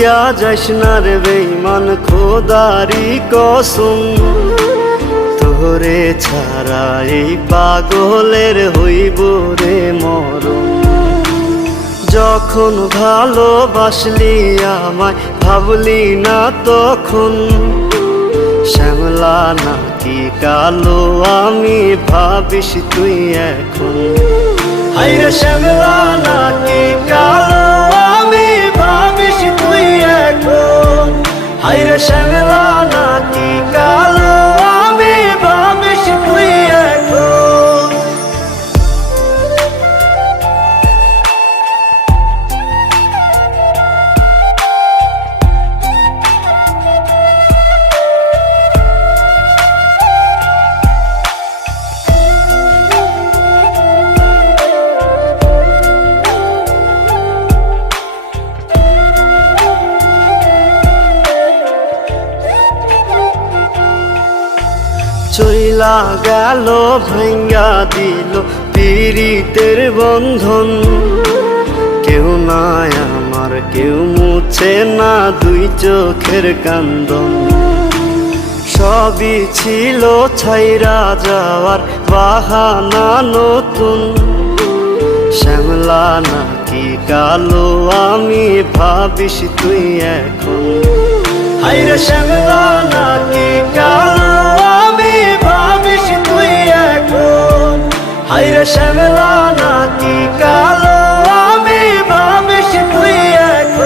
ভুলিয়া যাস না রে বেঈমান খোদারি কসম, তোরে ছাড়া এই পাগলের হইব রে মরণ। যখন ভালোবাসলি আমায় ভাবলি না তখন, শ্যামলা নাকি কালো আমি ভাবিস তুই এখন। হায়রে শ্যামলা নাকি কালো আমি ভাবিস তুই এখন। হায়রে শ্যামলা নাকি কালো আমি ভাবিস তুই এখন। চইলা গেল ভাঙ্গা দিল পীড়িতের বন্ধন, কেউ নাই আমার কেউ মুছে না দুই চোখের কান্দন। সবই ছিল ছাইরা যাওয়ার বাহানা নতুন, শ্যামলা নাকি কালো আমি ভাবিস তুই এখন। হায়রে শ্যামলা নাকি কালো আমি ভাবিস তুই এখন। হায়রে শ্যামলা নাকি কালো আমি ভাবিস তুই এখন।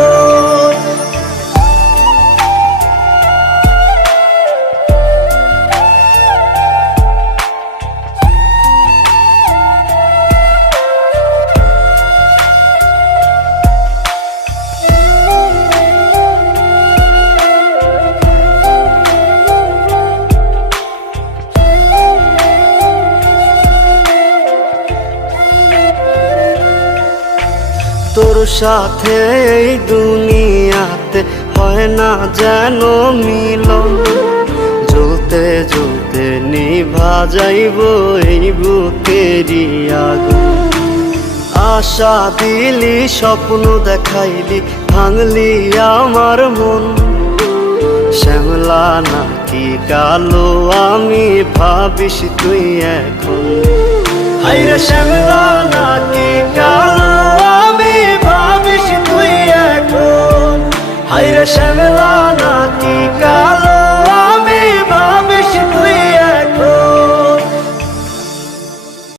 তোর সাথে এই দুনিয়াতে হয় না যেন মিলন, জ্বলতে জ্বলতে নিভা যাইব এই বুকেরই আগুন। আশা দিলি স্বপ্ন দেখাইলি ভাঙলি আমার মন, শ্যামলা নাকি কালো আমি ভাবিস তুই এখন। হায়রে শ্যামলা নাকি কালো